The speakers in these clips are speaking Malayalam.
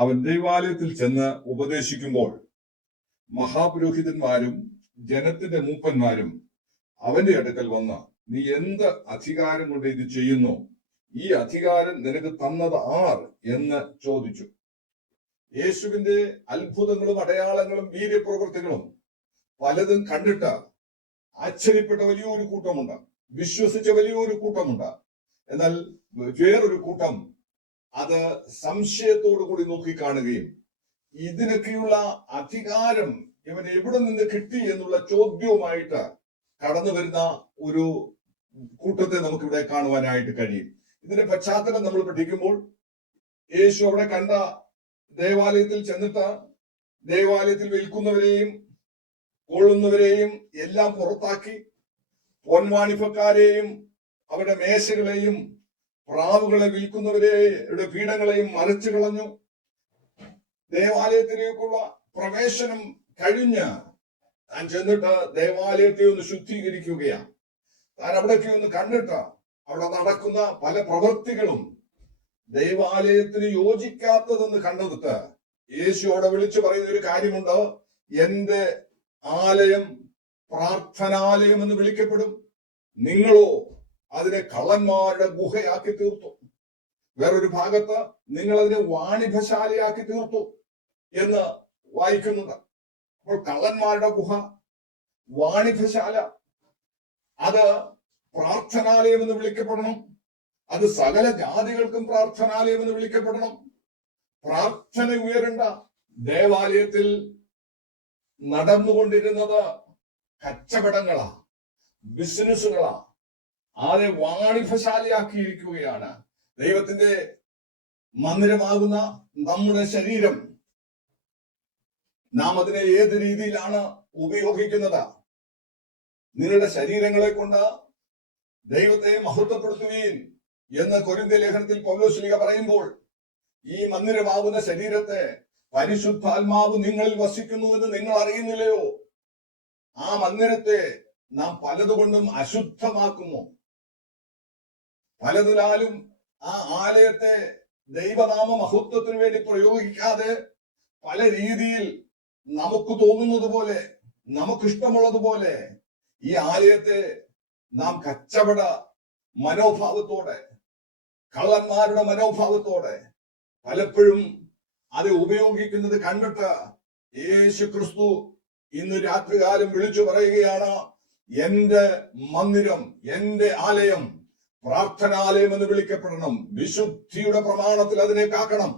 അവൻ ദൈവാലയത്തിൽ ചെന്ന് ഉപദേശിക്കുമ്പോൾ മഹാപുരോഹിതന്മാരും ജനത്തിന്റെ മൂപ്പന്മാരും അവന്റെ അടുക്കൽ വന്ന്, നീ എന്ത് അധികാരം കൊണ്ട് ഇത് ചെയ്യുന്നു? ഈ അധികാരം നിനക്ക് തന്നത് ആർ എന്ന് ചോദിച്ചു. യേശുവിന്റെ അത്ഭുതങ്ങളും അടയാളങ്ങളും വീര്യപ്രവൃത്തികളും പലതും കണ്ടിട്ട് ആശ്ചര്യപ്പെട്ട വലിയൊരു കൂട്ടമുണ്ട്, വിശ്വസിച്ച വലിയൊരു കൂട്ടമുണ്ട്. എന്നാൽ വേറൊരു കൂട്ടം അത് സംശയത്തോടു കൂടി നോക്കിക്കാണുകയും ഇതിനൊക്കെയുള്ള അധികാരം ഇവൻ എവിടെ നിന്ന് കിട്ടി എന്നുള്ള ചോദ്യവുമായിട്ട് കടന്നു വരുന്ന ഒരു കൂട്ടത്തെ നമുക്കിവിടെ കാണുവാനായിട്ട് കഴിയും. ഇതിന്റെ പശ്ചാത്തലം നമ്മൾ പഠിക്കുമ്പോൾ യേശു അവിടെ കണ്ട ദേവാലയത്തിൽ ചെന്നിട്ട് ദേവാലയത്തിൽ വിൽക്കുന്നവരെയും കൊള്ളുന്നവരെയും എല്ലാം പുറത്താക്കി, പൊൻവാണിഭക്കാരെയും അവരുടെ മേശകളെയും പ്രാവുകളെ വിൽക്കുന്നവരുടെ പീഠങ്ങളെയും മറിച്ചു കളഞ്ഞു. ദേവാലയത്തിലേക്കുള്ള പ്രവേശനം കഴിഞ്ഞ് താൻ ചെന്നിട്ട് ദേവാലയത്തെ ഒന്ന് ശുദ്ധീകരിക്കുകയാണ്. താൻ അവിടേക്ക് ഒന്ന് കണ്ടിട്ട് അവിടെ നടക്കുന്ന പല പ്രവൃത്തികളും ദൈവാലയത്തിന് യോജിക്കാത്തതെന്ന് കണ്ടെടുത്ത് യേശു അവിടെ വിളിച്ചു പറയുന്ന ഒരു കാര്യമുണ്ട്. എന്റെ ആലയം പ്രാർത്ഥനാലയം എന്ന് വിളിക്കപ്പെടും, നിങ്ങളോ അതിനെ കള്ളന്മാരുടെ ഗുഹയാക്കി തീർത്തു. വേറൊരു ഭാഗത്ത് നിങ്ങൾ അതിനെ വാണിഭശാലയാക്കി തീർത്തു എന്ന് വായിക്കുന്നുണ്ട്. അപ്പോൾ കള്ളന്മാരുടെ ഗുഹ, വാണിഭശാല, അത് പ്രാർത്ഥനാലയം എന്ന് വിളിക്കപ്പെടണം. അത് സകല ജാതികൾക്കും പ്രാർത്ഥനാലയം എന്ന് വിളിക്കപ്പെടണം. പ്രാർത്ഥന ഉയരേണ്ട ദേവാലയത്തിൽ നടന്നുകൊണ്ടിരുന്നത് കച്ചവടങ്ങളാ, ബിസിനസ്സുകളാ. ആരെ വാണിഭശാലയാക്കിയിരിക്കുകയാണ്. ദൈവത്തിന്റെ മന്ദിരമാകുന്ന നമ്മുടെ ശരീരം, നാം അതിനെ ഏത് രീതിയിലാണ് ഉപയോഗിക്കുന്നത്? നിങ്ങളുടെ ശരീരങ്ങളെ കൊണ്ട് ദൈവത്തെ മഹത്വപ്പെടുത്തുകയും എന്ന് കൊരിന്ത്യ ലേഖനത്തിൽ പൗലോസ് പറയുമ്പോൾ, ഈ മന്ദിരമാകുന്ന ശരീരത്തെ പരിശുദ്ധാത്മാവ് നിങ്ങളിൽ വസിക്കുന്നുവെന്ന് നിങ്ങൾ അറിയുന്നില്ലയോ? ആ മന്ദിരത്തെ നാം പലതുകൊണ്ടും അശുദ്ധമാക്കുന്നു. പലതിനാലും ആ ആലയത്തെ ദൈവനാമ മഹത്വത്തിന് വേണ്ടി പ്രയോഗിക്കാതെ പല രീതിയിൽ നമുക്ക് തോന്നുന്നത് പോലെ, നമുക്കിഷ്ടമുള്ളതുപോലെ ഈ ആലയത്തെ നാം കച്ചവട മനോഭാവത്തോടെ, കള്ളന്മാരുടെ മനോഭാവത്തോടെ പലപ്പോഴും അത് ഉപയോഗിക്കുന്നത് കണ്ടിട്ട് യേശു ക്രിസ്തു ഇന്ന് രാത്രികാലം വിളിച്ചു പറയുകയാണ്, എന്റെ മന്ദിരം, എന്റെ ആലയം പ്രാർത്ഥനാലയം എന്ന് വിളിക്കപ്പെടണം. വിശുദ്ധിയുടെ പ്രമാണത്തിൽ അതിനെ കാക്കണം,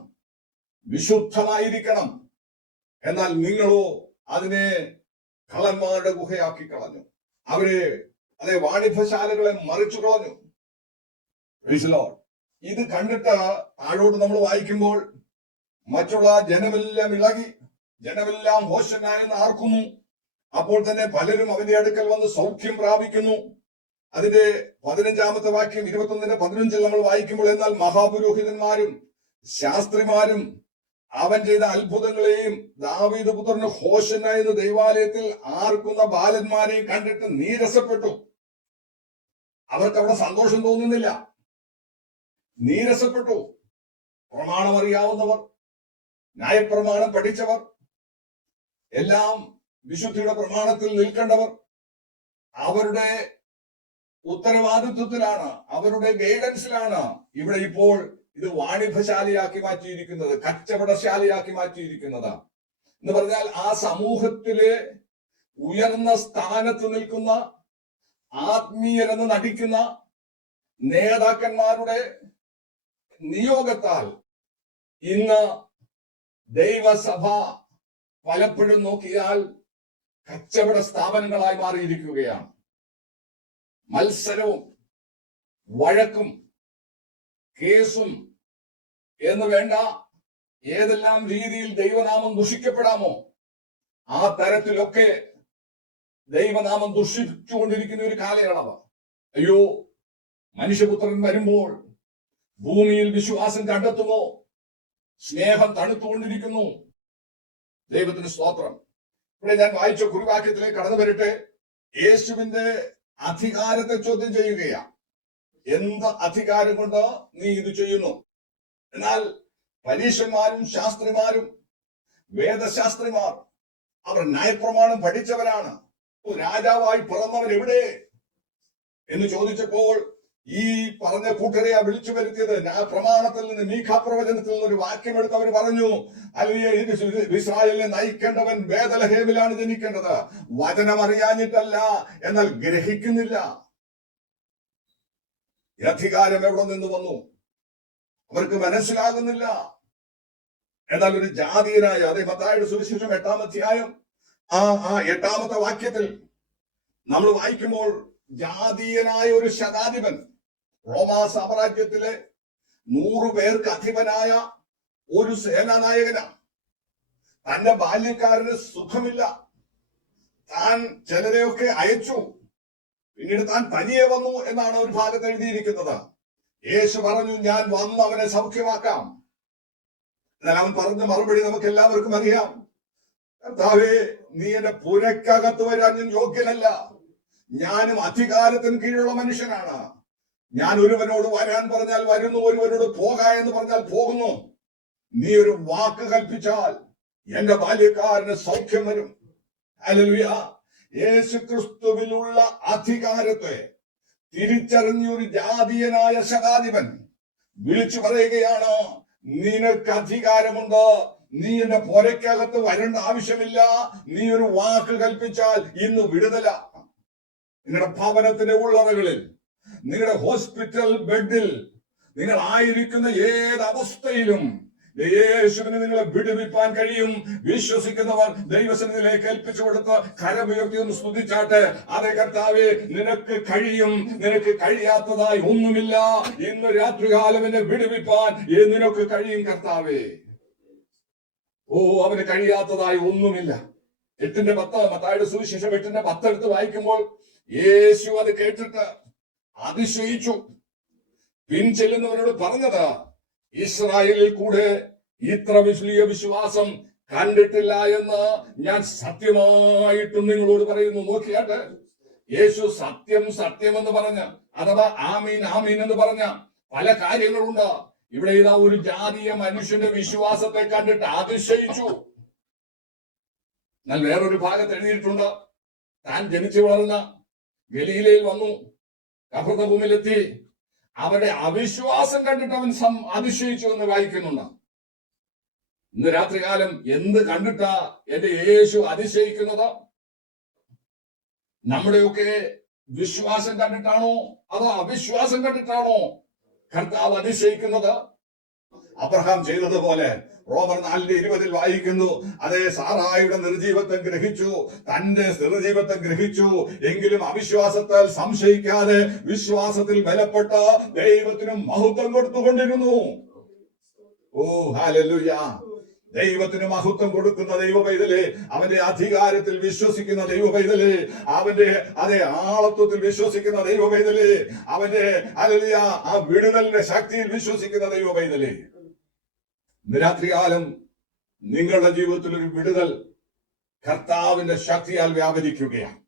വിശുദ്ധമായിരിക്കണം. എന്നാൽ നിങ്ങളോ അതിനെ കള്ളന്മാരുടെ ഗുഹയാക്കി കളഞ്ഞു. അവരെ അതെ വാണിഭശാലകളെ മറിച്ചു കളഞ്ഞു. ഇത് കണ്ടിട്ട് താഴോട്ട് നമ്മൾ വായിക്കുമ്പോൾ മറ്റുള്ള ജനമെല്ലാം ഇളകി, ജനമെല്ലാം ഹോശന്നായെന്ന് ആർക്കുന്നു. അപ്പോൾ തന്നെ പലരും അവന്റെ അടുക്കൽ വന്ന് സൗഖ്യം പ്രാപിക്കുന്നു. അതിന്റെ 15-ാമത്തെ വാക്യം 21-15 നമ്മൾ വായിക്കുമ്പോൾ, എന്നാൽ മഹാപുരോഹിതന്മാരും ശാസ്ത്രിമാരും അവൻ ചെയ്ത അത്ഭുതങ്ങളെയും ദാവീദ് പുത്രന് ഹോശന്ന എന്ന് ദൈവാലയത്തിൽ ആർക്കുന്ന ബാലന്മാരെയും കണ്ടിട്ട് നീരസപ്പെട്ടു. അവർക്ക് അവിടെ സന്തോഷം തോന്നുന്നില്ല, നീരസപ്പെട്ടു. പ്രമാണം അറിയാവുന്നവർ, ന്യായപ്രമാണം പഠിച്ചവർ, എല്ലാം വിശുദ്ധിയുടെ പ്രമാണത്തിൽ നിൽക്കേണ്ടവർ, അവരുടെ ഉത്തരവാദിത്വത്തിലാണ്, അവരുടെ ഗൈഡൻസിലാണ് ഇവിടെ ഇപ്പോൾ ഇത് വാണിഭശാലയാക്കി മാറ്റിയിരിക്കുന്നത്, കച്ചവടശാലയാക്കി മാറ്റിയിരിക്കുന്നത്. എന്ന് പറഞ്ഞാൽ ആ സമൂഹത്തിലെ ഉയർന്ന സ്ഥാനത്ത് നിൽക്കുന്ന, ആത്മീയരെന്ന് നടിക്കുന്ന നേതാക്കന്മാരുടെ നിയോഗത്താൽ ഇന്ന് ദൈവസഭ പലപ്പോഴും നോക്കിയാൽ കച്ചവട സ്ഥാപനങ്ങളായി മാറിയിരിക്കുകയാണ്. മത്സരവും വഴക്കും കേസും എന്ന് വേണ്ട ഏതെല്ലാം രീതിയിൽ ദൈവനാമം ദുഷിക്കപ്പെടാമോ ആ തരത്തിലൊക്കെ ദൈവനാമം ദുഷിച്ചുകൊണ്ടിരിക്കുന്ന ഒരു കാലയളവ്. അയ്യോ, മനുഷ്യപുത്രൻ വരുമ്പോൾ ഭൂമിയിൽ വിശ്വാസം കണ്ടെത്തുമോ? സ്നേഹം തണുത്തുകൊണ്ടിരിക്കുന്നു. ദൈവത്തിന് സ്തോത്രം. ഇവിടെ ഞാൻ വായിച്ച കുറിവാക്യത്തിലേക്ക് കടന്നു വരട്ടെ. യേശുവിന്റെ അധികാരത്തെ ചോദ്യം ചെയ്യുകയാണ്. എന്ത് അധികാരം കൊണ്ട് നീ ഇത് ചെയ്യുന്നു? എന്നാൽ പരീശന്മാരും ശാസ്ത്രിമാരും വേദശാസ്ത്രിമാർ അവർ ന്യായപ്രമാണം പഠിച്ചവരാണ്. രാജാവായി പിറന്നവൻ എവിടെ എന്ന് ചോദിച്ചപ്പോൾ ഈ പറഞ്ഞ കൂട്ടരെ വിളിച്ചു വരുത്തിയത് പ്രമാണത്തിൽ നിന്ന്, മീഖാ പ്രവചനത്തിൽ നിന്ന് ഒരു വാക്യം എടുത്ത് അവർ പറഞ്ഞു, അല്ലെങ്കിൽ ഇസ്രായേലിനെ നയിക്കേണ്ടവൻ ബേത്ലഹേമിലാണ് ജനിക്കേണ്ടത്. വചനം അറിയാഞ്ഞിട്ടല്ല, എന്നാൽ ഗ്രഹിക്കുന്നില്ല. ഈ അധികാരം എവിടെ നിന്ന് വന്നു അവർക്ക് മനസ്സിലാകുന്നില്ല. എന്നാൽ ഒരു ജാതീയനായ, അതേ മത്തായിയുടെ സുവിശേഷം 8-ാം അധ്യായം ആ 8-ാമത്തെ വാക്യത്തിൽ നമ്മൾ വായിക്കുമ്പോൾ, ജാതീയനായ ഒരു ശതാധിപൻ, റോമാ സാമ്രാജ്യത്തിലെ 100 പേർക്ക് അധിപനായ ഒരു സേനാനായകനാണ്. തന്റെ ബാല്യക്കാരന് സുഖമില്ല. താൻ ചിലരെയൊക്കെ അയച്ചു, പിന്നീട് താൻ തനിയെ വന്നു എന്നാണ് ഒരു ഭാഗത്ത് എഴുതിയിരിക്കുന്നത്. യേശു പറഞ്ഞു, ഞാൻ വന്ന് അവനെ സൗഖ്യമാക്കാം. എന്നാൽ അവൻ പറഞ്ഞ മറുപടി നമുക്ക് എല്ലാവർക്കും അറിയാം. കർത്താവേ, നീ എന്റെ പുരക്കകത്ത് വരാൻ ഞാൻ യോഗ്യനല്ല. ഞാനും അധികാരത്തിന് കീഴിലുള്ള മനുഷ്യനാണ്. ഞാൻ ഒരുവനോട് വരാൻ പറഞ്ഞാൽ വരുന്നു, ഒരുവനോട് പോക എന്ന് പറഞ്ഞാൽ പോകുന്നു. നീ ഒരു വാക്ക് കൽപ്പിച്ചാൽ എന്റെ ബാല്യക്കാരന് സൗഖ്യം വരും. ഹല്ലേലൂയ. യേശുക്രിസ്തുവിലുള്ള അധികാരത്തെ തിരിച്ചറിഞ്ഞൊരു ജാതീയനായ ശതാധിപൻ വിളിച്ചു പറയുകയാണ്, നിനക്ക് അധികാരമുണ്ട്. നീ എന്റെ പുരയ്ക്കകത്ത് വരേണ്ട ആവശ്യമില്ല. നീ ഒരു വാക്ക് കൽപ്പിച്ചാൽ ഇന്ന് വിടുതല. നിങ്ങളുടെ ഭവനത്തിന്റെ ഉള്ളറകളിൽ, നിങ്ങളുടെ ഹോസ്പിറ്റൽ ബെഡിൽ, നിങ്ങൾ ആയിരിക്കുന്ന ഏത് അവസ്ഥയിലും യേശുവിന് നിങ്ങളെ വിടുവിപ്പാൻ കഴിയും. വിശ്വസിക്കുന്നവർ ദൈവസന്നിധിയിലേക്ക് ഏൽപ്പിച്ചു കൊടുത്ത് കരമുയർത്തി ഒന്ന് സ്തുതിച്ചാട്ടെ. അതേ കർത്താവേ, നിനക്ക് കഴിയും. നിനക്ക് കഴിയാത്തതായി ഒന്നുമില്ല. ഇന്ന് രാത്രികാലം എന്നെ വിടുവിപ്പാൻ നിനക്ക് കഴിയും കർത്താവേ. ഓ, അവന് കഴിയാത്തതായി ഒന്നുമില്ല. 8:10 മത്തായിയുടെ സുവിശേഷം 8:10 എടുത്ത് വായിക്കുമ്പോൾ, യേശു അത് കേട്ടിട്ട് അതിശയിച്ചു. പിൻചെല്ലുന്നവരോട് പറഞ്ഞത്, ഇസ്രായേലിൽ കൂടെ ഇത്ര വലിയ വിശ്വാസം കണ്ടിട്ടില്ല എന്ന് ഞാൻ സത്യമായിട്ടും നിങ്ങളോട് പറയുന്നു. നോക്കിയാട്ടെ, യേശു സത്യം സത്യം എന്ന് പറഞ്ഞ, അഥവാ ആമീൻ ആമീൻ എന്ന് പറഞ്ഞ പല കാര്യങ്ങളുണ്ട്. ഇവിടെ ഇതാ ഒരു ജാതീയ മനുഷ്യന്റെ വിശ്വാസത്തെ കണ്ടിട്ട് അതിശയിച്ചു. എന്നാൽ വേറൊരു ഭാഗത്ത് എഴുതിയിട്ടുണ്ട്, താൻ ജനിച്ചു വളർന്ന ഗലീലയിൽ വന്നു, കഫർന്നഹൂമിലെത്തി. അവരുടെ അവിശ്വാസം കണ്ടിട്ട് അവൻ അതിശയിച്ചു എന്ന് വായിക്കുന്നുണ്ട്. ഇന്ന് രാത്രികാലം എന്ത് കണ്ടിട്ടാ എന്റെ യേശു അതിശയിക്കുന്നത്? നമ്മുടെയൊക്കെ വിശ്വാസം കണ്ടിട്ടാണോ അതോ അവിശ്വാസം കണ്ടിട്ടാണോ കർത്താവ് അതിശയിക്കുന്നത്? അബ്രഹാം ചെയ്തതുപോലെ റോമർ 4:20 വായിക്കുന്നു, അതേ സാറായുടെ നിർജീവത്വം ഗ്രഹിച്ചു, തന്റെ നിർജീവത്വം ഗ്രഹിച്ചു, എങ്കിലും അവിശ്വാസത്താൽ സംശയിക്കാതെ വിശ്വാസത്തിൽ ബലപ്പെട്ട ദൈവത്തിന് മഹത്വം കൊടുത്തുകൊണ്ടിരുന്നു. ഓ ഹല്ലേലൂയ. ദൈവത്തിന് മഹത്വം കൊടുക്കുന്ന ദൈവ പൈതലേ, അവന്റെ അധികാരത്തിൽ വിശ്വസിക്കുന്ന ദൈവ പൈതലേ, അവന്റെ അതേ ആളത്വത്തിൽ വിശ്വസിക്കുന്ന ദൈവ പൈതലേ, അവന്റെ ഹല്ലേലൂയ ആ വിടുതലിന്റെ ശക്തിയിൽ വിശ്വസിക്കുന്ന ദൈവ പൈതലേ, രാത്രികാലം നിങ്ങളുടെ ജീവിതത്തിൽ ഒരു വിടുതൽ കർത്താവിന്റെ ശക്തിയാൽ വ്യാപരിക്കുകയാണ്.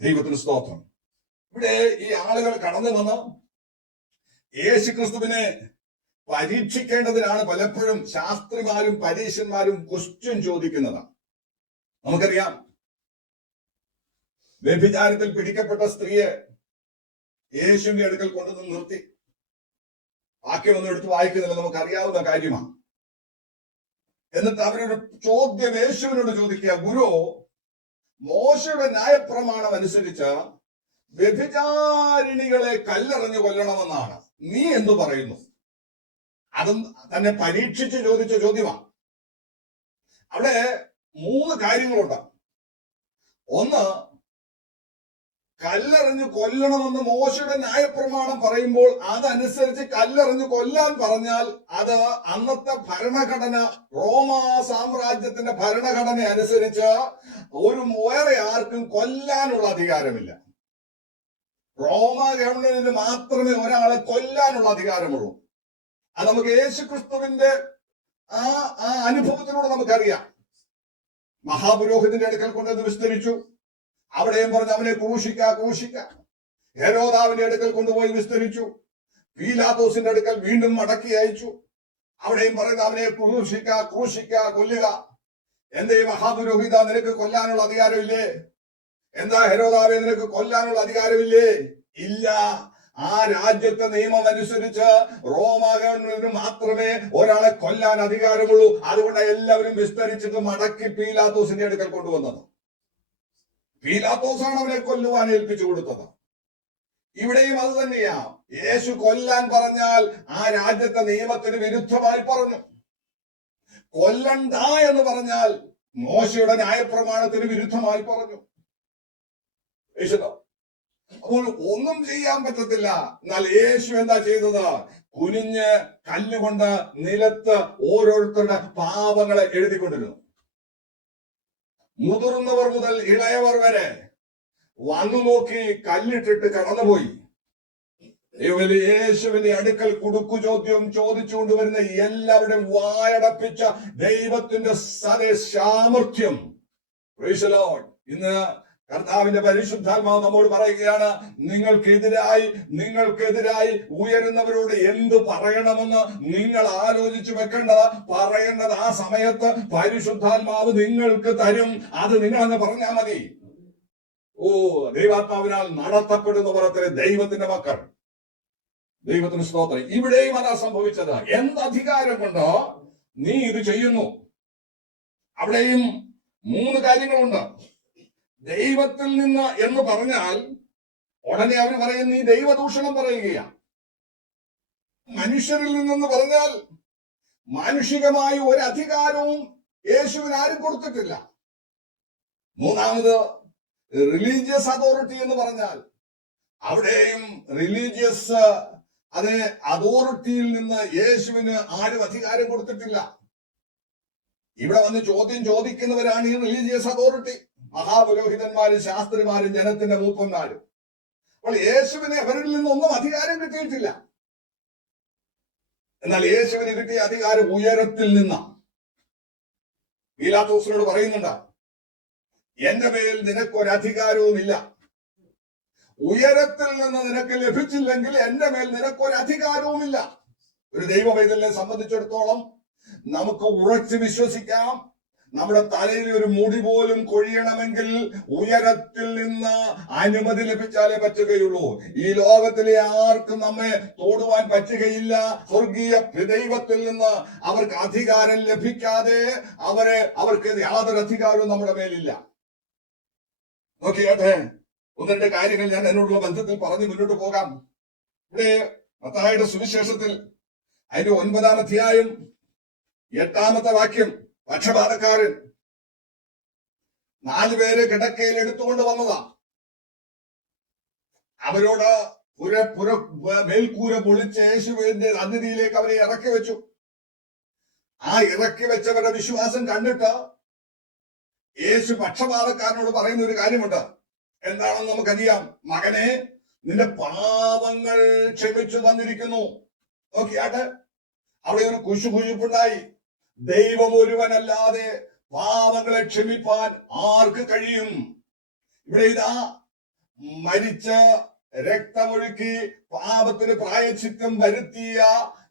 ദൈവത്തിന് സ്തോത്രം. ഇവിടെ ഈ ആളുകൾ കടന്നു വന്ന് യേശുക്രിസ്തുവിനെ പരീക്ഷിക്കേണ്ടതിനാണ് പലപ്പോഴും ശാസ്ത്രിമാരും പരീശന്മാരും ക്വസ്റ്റ്യൻ ചോദിക്കുന്നത്. നമുക്കറിയാം, വ്യഭിചാരത്തിൽ പിടിക്കപ്പെട്ട സ്ത്രീയെ യേശുവിന്റെ അടുക്കൽ കൊണ്ടുവന്ന് നിർത്തി. വാക്യമൊന്നും എടുത്ത് വായിക്കുന്നില്ല, നമുക്കറിയാവുന്ന കാര്യമാണ്. എന്നിട്ട് അവരൊരു ചോദ്യം യേശുവിനോട് ചോദിക്കുക, ഗുരു, മോശയുടെ ന്യായപ്രമാണം അനുസരിച്ച് വ്യഭിചാരിണികളെ കല്ലെറിഞ്ഞു കൊല്ലണമെന്നാണ്, നീ എന്തു പറയുന്നു? അതും തന്നെ പരീക്ഷിച്ച് ചോദിച്ച ചോദ്യമാണ്. അവിടെ 3 കാര്യങ്ങളുണ്ട്. ഒന്ന്, കല്ലെറിഞ്ഞു കൊല്ലണമെന്ന് മോശയുടെ ന്യായപ്രമാണം പറയുമ്പോൾ അതനുസരിച്ച് കല്ലെറിഞ്ഞു കൊല്ലാൻ പറഞ്ഞാൽ അത് അന്നത്തെ ഭരണഘടന, റോമാ സാമ്രാജ്യത്തിന്റെ ഭരണഘടന അനുസരിച്ച് വേറെ ആർക്കും കൊല്ലാനുള്ള അധികാരമില്ല. റോമാ ഗവൺമെന്റിന് മാത്രമേ ഒരാളെ കൊല്ലാനുള്ള അധികാരമുള്ളൂ. അത് നമുക്ക് യേശുക്രിസ്തുവിന്റെ ആ അനുഭവത്തിലൂടെ നമുക്കറിയാം. മഹാപുരോഹിതന്റെ അടുക്കൽ കൊണ്ടുവന്ന് വിസ്തരിച്ചു. അവിടെയും പറഞ്ഞ് അവനെ ക്രൂശിക്ക. ഹെരോദാവിന്റെ അടുക്കൽ കൊണ്ടുപോയി വിസ്തരിച്ചു. പീലാത്തോസിന്റെ അടുക്കൽ വീണ്ടും മടക്കി അയച്ചു. അവിടെയും പറയുന്നത് അവനെ ക്രൂശിക്ക കൊല്ലുക. എന്തേ മഹാപുരോഹിത, നിനക്ക് കൊല്ലാനുള്ള അധികാരമില്ലേ? എന്താ ഹെരോദാവേ, നിനക്ക് കൊല്ലാനുള്ള അധികാരമില്ലേ? ഇല്ല. ആ രാജ്യത്തെ നിയമം അനുസരിച്ച് റോമാ ഗവൺമെന്റിന് മാത്രമേ ഒരാളെ കൊല്ലാൻ അധികാരമുള്ളൂ. അതുകൊണ്ട് എല്ലാവരും വിസ്തരിച്ചിട്ട് മടക്കി പീലാത്തോസിന്റെ അടുക്കൽ കൊണ്ടുവന്നത്. പീലാത്തോസാണ് അവനെ കൊല്ലുവാൻ ഏൽപ്പിച്ചു കൊടുത്തത്. ഇവിടെയും അത് തന്നെയാ. യേശു കൊല്ലാൻ പറഞ്ഞാൽ ആ രാജ്യത്തെ നിയമത്തിന് വിരുദ്ധമായി പറഞ്ഞു. കൊല്ലണ്ട എന്ന് പറഞ്ഞാൽ മോശയുടെ ന്യായപ്രമാണത്തിന് വിരുദ്ധമായി പറഞ്ഞു. അപ്പോൾ ഒന്നും ചെയ്യാൻ പറ്റത്തില്ല. എന്നാൽ യേശു എന്താ ചെയ്തത്? കുനിഞ്ഞ് കല്ലുകൊണ്ട് നിലത്ത് ഓരോരുത്തരുടെ പാപങ്ങളെ എഴുതിക്കൊണ്ടിരുന്നു. മുതിർന്നവർ മുതൽ ഇളയവർ വരെ വന്നു നോക്കി കല്ലിട്ടിട്ട് കടന്നുപോയി. യേശുവിന്റെ അടുക്കൽ കുടുക്കു ചോദ്യം ചോദിച്ചുകൊണ്ടുവരുന്ന എല്ലാവരുടെയും വായടപ്പിച്ച ദൈവത്തിന്റെ സാമർത്ഥ്യം. ഇന്ന് കർത്താവിന്റെ പരിശുദ്ധാത്മാവ് നമ്മോട് പറയുകയാണ്, നിങ്ങൾക്കെതിരായി ഉയരുന്നവരോട് എന്ത് പറയണമെന്ന് നിങ്ങൾ ആലോചിച്ചു വെക്കേണ്ടത്. പറയേണ്ടത് ആ സമയത്ത് പരിശുദ്ധാത്മാവ് നിങ്ങൾക്ക് തരും. അത് നിങ്ങളെന്ന് പറഞ്ഞാൽ മതി. ദൈവാത്മാവിനാൽ നടത്തപ്പെടുന്നവർ അത്ര ദൈവത്തിന്റെ മക്കൾ. ദൈവത്തിന് സ്തോത്രം. ഇവിടെയും അതാ സംഭവിച്ചത്. എന്ത് അധികാരം കൊണ്ടോ നീ ഇത് ചെയ്യുന്നു? അവിടെയും 3 കാര്യങ്ങളുണ്ട്. ദൈവത്തിൽ നിന്ന് എന്ന് പറഞ്ഞാൽ ഉടനെ അവർ പറയും നീ ദൈവദൂഷണം പറയുകയാണ്. മനുഷ്യരിൽ നിന്നെന്ന് പറഞ്ഞാൽ മാനുഷികമായ ഒരു അധികാരവും യേശുവിന് ആരും കൊടുത്തിട്ടില്ല. 3ാമത് റിലീജിയസ് അതോറിറ്റി എന്ന് പറഞ്ഞാൽ അവിടെയും റിലീജിയസ് അതോറിറ്റിയിൽ നിന്ന് യേശുവിന് ആരും അധികാരം കൊടുത്തിട്ടില്ല. ഇവിടെ വന്ന് ചോദ്യം ചോദിക്കുന്നവരാണ് ഈ റിലീജിയസ് അതോറിറ്റി. മഹാപുരോഹിതന്മാരും ശാസ്ത്രിമാരും ജനത്തിന്റെ മൂപ്പന്മാരും. അപ്പോൾ യേശുവിനെ അവരിൽ നിന്നൊന്നും അധികാരം കിട്ടിയിട്ടില്ല. എന്നാൽ യേശുവിന് കിട്ടിയ അധികാരം ഉയരത്തിൽ നിന്നാണ്. പീലാത്തോസിനോട് പറയുന്നുണ്ട്, എന്റെ മേൽ നിനക്കൊരധികാരവുമില്ല. ഉയരത്തിൽ നിന്ന് നിനക്ക് ലഭിച്ചില്ലെങ്കിൽ എന്റെ മേൽ നിനക്കൊരധികാരവുമില്ല. ഒരു ദൈവവൈതലിനെ സംബന്ധിച്ചിടത്തോളം നമുക്ക് ഉറച്ചു വിശ്വസിക്കാം, നമ്മുടെ തലയിൽ ഒരു മുടി പോലും കൊഴിയണമെങ്കിൽ ഉയരത്തിൽ നിന്ന് അനുമതി ലഭിച്ചാലേ പറ്റുകയുള്ളൂ. ഈ ലോകത്തിലെ ആർക്കും നമ്മെ തോടുവാൻ പറ്റുകയില്ല. സ്വർഗീയ ദൈവത്തിൽ നിന്ന് അവർക്ക് അധികാരം ലഭിക്കാതെ അവർക്ക് യാതൊരു അധികാരവും നമ്മുടെ മേലില്ല. നോക്കിയാട്ടെ, 1-2 കാര്യങ്ങൾ ഞാൻ എന്നോടുള്ള ബന്ധത്തിൽ പറഞ്ഞ് മുന്നോട്ട് പോകാം. ഇവിടെ മത്തായിയുടെ സുവിശേഷത്തിൽ അതിന്റെ 9-ാം അധ്യായം 8-ാമത്തെ വാക്യം, പക്ഷപാതക്കാരൻ 4 പേര് കിടക്കയിൽ എടുത്തുകൊണ്ട് വന്നതാ. അവരോട് മേൽക്കൂര പൊളിച്ച് യേശുവിന്റെ സന്നിധിയിലേക്ക് അവരെ ഇറക്കി വെച്ചു. ആ ഇറക്കി വെച്ചവരുടെ വിശ്വാസം കണ്ടിട്ട് യേശു പക്ഷപാതക്കാരനോട് പറയുന്ന ഒരു കാര്യമുണ്ട്. എന്താണെന്ന് നമുക്കറിയാം. മകനെ, നിന്റെ പാപങ്ങൾ ക്ഷമിച്ചു തന്നിരിക്കുന്നു. നോക്കിയാട്ടെ, അവിടെ ഒരു കുശുകുശുപ്പുണ്ടായി. ദൈവം ഒരുവനല്ലാതെ പാപങ്ങളെ ക്ഷമിപ്പാൻ ആർക്ക് കഴിയും? ഇവിടെ ഇതാ മരിച്ച് രക്തമൊഴുക്കി പാപത്തിന് പ്രായശ്ചിത്തം വരുത്തിയ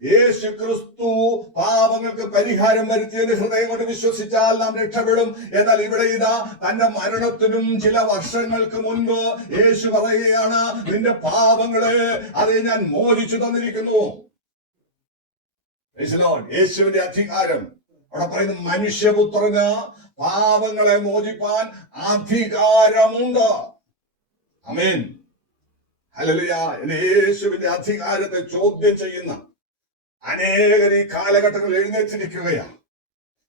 യേശു ക്രിസ്തു പാപങ്ങൾക്ക് പരിഹാരം വരുത്തിയതിന് ഹൃദയം കൊണ്ട് വിശ്വസിച്ചാൽ നാം രക്ഷപ്പെടും. എന്നാൽ ഇവിടെ ഇതാ തന്റെ മരണത്തിനും ചില വർഷങ്ങൾക്ക് മുൻപ് യേശു പറയുകയാണ്, നിന്റെ പാപങ്ങളെ ഞാൻ മോചിച്ചു തന്നിരിക്കുന്നു. യേശുവിന്റെ അധികാരം അവിടെ പറയുന്നു, മനുഷ്യപുത്രന് പാപങ്ങളെ മോചിപ്പാൻ അധികാരമുണ്ട്. ആമേൻ, ഹല്ലേലൂയ. യേശുവിന്റെ അധികാരത്തെ ചോദ്യം ചെയ്യുന്ന അനേകർ ഈ കാലഘട്ടങ്ങളിൽ എഴുന്നേറ്റിരിക്കുകയാണ്.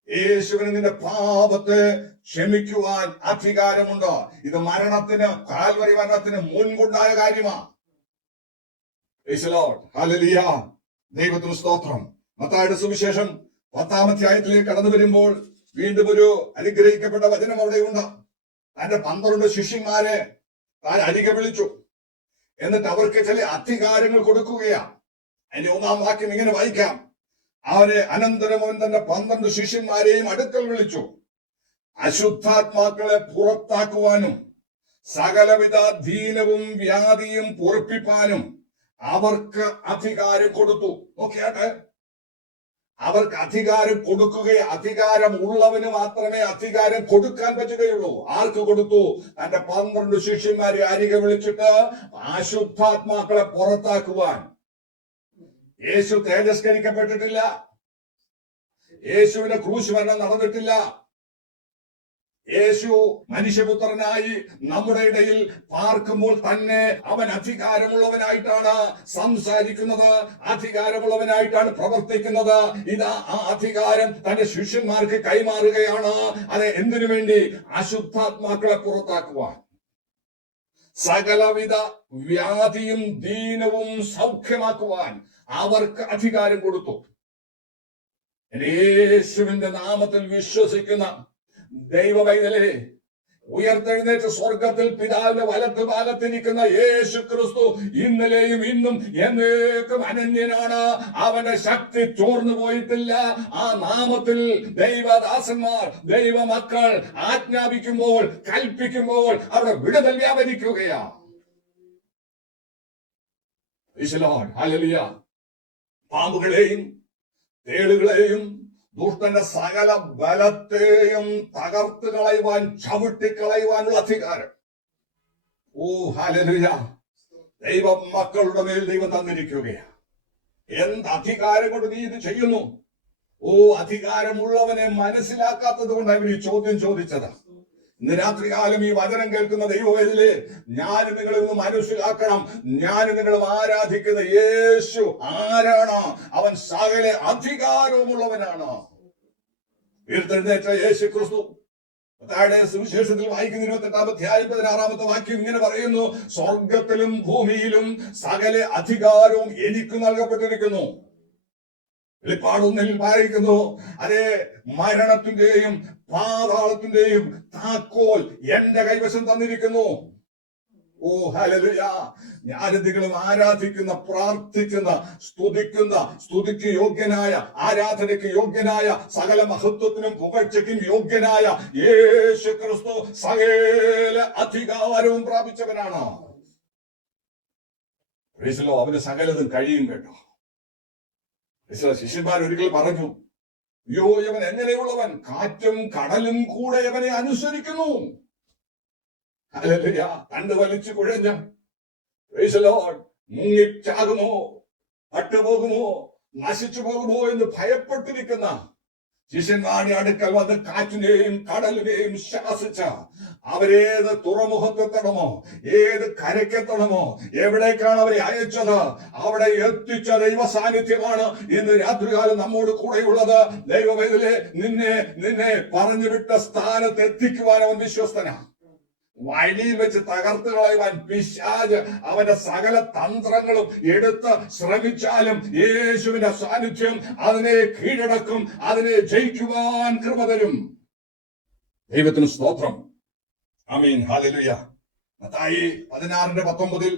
യേശുവിന് നിന്റെ പാപത്തെ ക്ഷമിക്കുവാൻ അധികാരമുണ്ട്. ഇത് കാൽവരി മരണത്തിന് മുൻപുണ്ടായ കാര്യമാണ്. ഹല്ലേലൂയ, ദൈവത്തിന് സ്തോത്രം. മത്തായിയുടെ സുവിശേഷം 10-ാം അധ്യായത്തിലേക്ക് കടന്നു വരുമ്പോൾ വീണ്ടും ഒരു അനുഗ്രഹിക്കപ്പെട്ട വചനം അവിടെയുണ്ട്. തന്റെ 12 ശിഷ്യന്മാരെ താൻ അരികെ വിളിച്ചു. എന്നിട്ട് അവർക്ക് ചില അധികാരങ്ങൾ കൊടുക്കുകയാണ്. അതിന്റെ 1-ാം വാക്യം ഇങ്ങനെ വായിക്കാം. അനന്തരം അവൻ തന്റെ 12 ശിഷ്യന്മാരെയും അടുക്കൽ വിളിച്ചു. അശുദ്ധാത്മാക്കളെ പുറത്താക്കുവാനും സകലവിധ ദീനവും വ്യാധിയും പൊറുപ്പിപ്പാനും അവർക്ക് അധികാരം കൊടുത്തു. നോക്കിയാട്ടെ, അവർക്ക് അധികാരം അധികാരം ഉള്ളവന് മാത്രമേ അധികാരം കൊടുക്കാൻ പറ്റുകയുള്ളൂ. ആർക്ക് കൊടുത്തു? തന്റെ 12 ശിഷ്യന്മാരെ അരികെ വിളിച്ചിട്ട് അശുദ്ധാത്മാക്കളെ പുറത്താക്കുവാൻ. യേശു തേജസ്കരിക്കപ്പെട്ടിട്ടില്ല. യേശുവിന്റെ ക്രൂശ് മരണം നടന്നിട്ടില്ല. യേശു മനുഷ്യപുത്രനായി നമ്മുടെ ഇടയിൽ പാർക്കുമ്പോൾ തന്നെ അവൻ അധികാരമുള്ളവനായിട്ടാണ് സംസാരിക്കുന്നത്, അധികാരമുള്ളവനായിട്ടാണ് പ്രവർത്തിക്കുന്നത്. ഇതാ ആ അധികാരം തന്റെ ശിഷ്യന്മാർക്ക് കൈമാറുകയാണ്. അത് എന്തിനു വേണ്ടി? അശുദ്ധാത്മാക്കളെ പുറത്താക്കുവാൻ. സകലവിധ വ്യാധിയും ദീനവും സൗഖ്യമാക്കുവാൻ അവർക്ക് അധികാരം കൊടുത്തു. യേശുവിന്റെ നാമത്തിൽ വിശ്വസിക്കുന്ന ദൈവവൈതലേ, ഉയർത്തെഴുന്നേറ്റ് സ്വർഗത്തിൽ പിതാവിന്റെ വലത്ത് ഭാഗത്തിരിക്കുന്ന യേശു ക്രിസ്തു ഇന്നലെയും ഇന്നും എന്നേക്കും അനന്യനാണ്. അവന്റെ ശക്തി ചോർന്നു പോയിട്ടില്ല. ആ നാമത്തിൽ ദൈവദാസന്മാർ, ദൈവമക്കൾ ആജ്ഞാപിക്കുമ്പോൾ, കൽപ്പിക്കുമ്പോൾ അവിടെ വിടുതൽ വ്യാപരിക്കുകയാണ്. ഹല്ലേലൂയ. പാമ്പുകളെയും തേളുകളെയും ദുഷ്ടന്റെ സകല ബലത്തെയും തകർത്ത് കളയുവാൻ, ചവിട്ടിക്കളയുവാനുള്ള അധികാരം. ഓ ഹല്ലേലൂയ. ദൈവ മക്കളുടെ മേൽ ദൈവം തന്നിരിക്കുകയാണ്. എന്ത് അധികാരം കൊണ്ട് നീ ഇത് ചെയ്യുന്നു? ഓ, അധികാരമുള്ളവനെ മനസ്സിലാക്കാത്തത് കൊണ്ടാണ് ഇവർ ഈ ചോദ്യം ചോദിച്ചത്. ഇന്ന് രാത്രികാലം ഈ വചനം കേൾക്കുന്ന ദൈവവേദിലെ ഞാനും നിങ്ങളൊന്ന് മനസ്സിലാക്കണം. ഞാനും നിങ്ങളും ആരാധിക്കുന്ന യേശു ആരാണ്? അവൻ സകല അധികാരവുമുള്ളവനാണ്. ഉയർത്തെഴുന്നേറ്റ യേശു ക്രിസ്തു സുവിശേഷത്തിൽ വായിക്കുന്ന 28-ാം അധ്യായം 16-ാമത്തെ വാക്യം ഇങ്ങനെ പറയുന്നു: സ്വർഗത്തിലും ഭൂമിയിലും സകല അധികാരവും എനിക്ക് നൽകപ്പെട്ടിരിക്കുന്നു. വെളിപ്പാട് 1-ൽ വായിക്കുന്നു, അതേ, മരണത്തിന്റെയും പാതാളത്തിന്റെയും താക്കോൽ എന്റെ കൈവശം തന്നിരിക്കുന്നു. ഓ ഹല്ലേലൂയ. ഞാനും നിങ്ങളും ആരാധിക്കുന്ന, പ്രാർത്ഥിക്കുന്ന, സ്തുതിക്ക് യോഗ്യനായ, ആരാധനയ്ക്ക് യോഗ്യനായ, സകല മഹത്വത്തിനും പുകഴ്ചയ്ക്കും യോഗ്യനായ യേശു ക്രിസ്തു സകല അധികാരവും പ്രാപിച്ചവനാണ്. അവന് സകലതും കഴിയും കേട്ടോ. ശിഷ്യന്മാർ ഒരിക്കൽ പറഞ്ഞു, യോ, ഇവൻ എങ്ങനെയുള്ളവൻ? കാറ്റും കടലും കൂടെ ഇവനെ അനുസരിക്കുന്നു. ഹല്ലേലൂയ. കണ്ടു വലിച്ചു കുഴഞ്ഞ, മുങ്ങിച്ചാകുമോ, പട്ടുപോകുമോ, നശിച്ചു പോകുമോ എന്ന് ഭയപ്പെട്ടിരിക്കുന്ന ശിഷ്യന്മാരുടെ അടുക്കൽ വന്ന് കാറ്റിനെയും കടലിനെയും ശാസിച്ച അവരേത് തുറമുഖത്തെത്തണമോ, ഏത് കരക്കെത്തണമോ, എവിടേക്കാണ് അവരെ അയച്ചത്, അവിടെ എത്തിച്ച ദൈവ സാന്നിധ്യമാണ് ഇന്ന് രാത്രികാലം നമ്മോട് കൂടെയുള്ളത്. ദൈവവേദിലെ നിന്നെ പറഞ്ഞു വിട്ട സ്ഥാനത്ത് എത്തിക്കുവാൻ അവൻ വിശ്വസ്തനാണ്. വഴിയിൽ വെച്ച് തകർത്ത് കളയുവാൻ പിശാച് അവന്റെ സകല തന്ത്രങ്ങളും എടുത്ത് ശ്രമിച്ചാലും യേശുവിന്റെ സാന്നിധ്യം അതിനെ കീഴടക്കും, അതിനെ ജയിക്കുവാൻ കൃപ തരും. ദൈവത്തിന് സ്തോത്രം. ആമീൻ. ഹല്ലേലൂയ. മത്തായി 16:19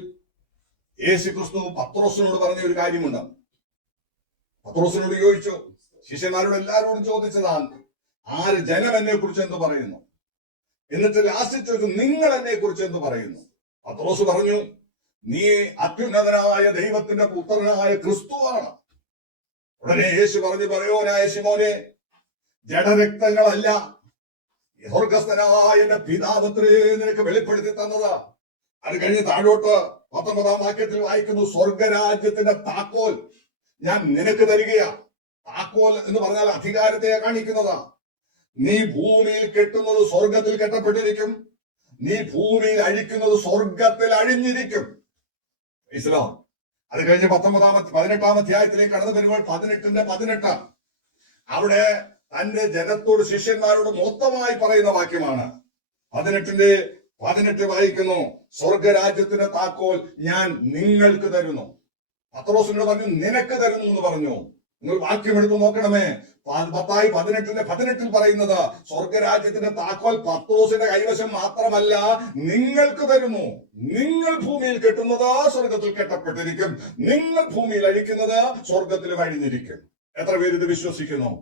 യേശു ക്രിസ്തു പത്രോസിനോട് പറഞ്ഞ ഒരു കാര്യമുണ്ട്. പത്രോസിനോട് ചോദിച്ചു, ശിഷ്യന്മാരോട് എല്ലാവരോടും ചോദിച്ചതാണ്, ആര് ജനം എന്നെ കുറിച്ച് എന്ത് പറയുന്നു? എന്നിട്ട് ലാസ്റ്റ് ചോദിച്ചു, നിങ്ങൾ എന്നെ കുറിച്ച് എന്ത് പറയുന്നു? പത്രോസ് പറഞ്ഞു, നീ അത്യുന്നതനായ ദൈവത്തിന്റെ പുത്രനായ ക്രിസ്തുവാണ്. ഉടനെ യേശു പറഞ്ഞു, പറയോനായ ശിമോനെ, ജഡരക്തങ്ങളല്ല, സ്വർഗ്ഗസ്ഥനായ എന്റെ പിതാവത്രേ നിനക്ക് വെളിപ്പെടുത്തി തന്നത്. അത് കഴിഞ്ഞ് താഴോട്ട് 19-ാം വാക്യത്തിൽ വായിക്കുന്നു, സ്വർഗരാജ്യത്തിന്റെ താക്കോൽ ഞാൻ നിനക്ക് തരികയാ. താക്കോൽ എന്ന് പറഞ്ഞാൽ അധികാരത്തെ കാണിക്കുന്നതാ. നീ ഭൂമിയിൽ കെട്ടുന്നത് സ്വർഗത്തിൽ കെട്ടപ്പെട്ടിരിക്കും, നീ ഭൂമിയിൽ അഴിക്കുന്നത് സ്വർഗത്തിൽ അഴിഞ്ഞിരിക്കും. ഇസ്ലാം. അത് കഴിഞ്ഞ് 18-ാം അധ്യായത്തിലേക്ക് കടന്നു വരുമ്പോൾ 18:18 അവിടെ തന്റെ ജനത്തോട്, ശിഷ്യന്മാരോട് മൊത്തമായി പറയുന്ന വാക്യമാണ്. 18 വായിക്കുന്നു, സ്വർഗരാജ്യത്തിന്റെ താക്കോൽ ഞാൻ നിങ്ങൾക്ക് തരുന്നു. പത്രോസിനോട് പറഞ്ഞു, നിനക്ക് തരുന്നു എന്ന് പറഞ്ഞു. നിങ്ങൾ വാക്യം എടുത്ത് നോക്കണമേ. മത്തായി 18:18 പറയുന്നത് സ്വർഗരാജ്യത്തിന്റെ താക്കോൽ പത്രോസിന്റെ കൈവശം മാത്രമല്ല, നിങ്ങൾക്ക് തരുന്നു. നിങ്ങൾ ഭൂമിയിൽ കെട്ടുന്നത് സ്വർഗത്തിൽ കെട്ടപ്പെട്ടിരിക്കും, നിങ്ങൾ ഭൂമിയിൽ അഴിക്കുന്നത് സ്വർഗത്തിലും അഴിഞ്ഞിരിക്കും. എത്ര പേര് ഇത് വിശ്വസിക്കുന്നു?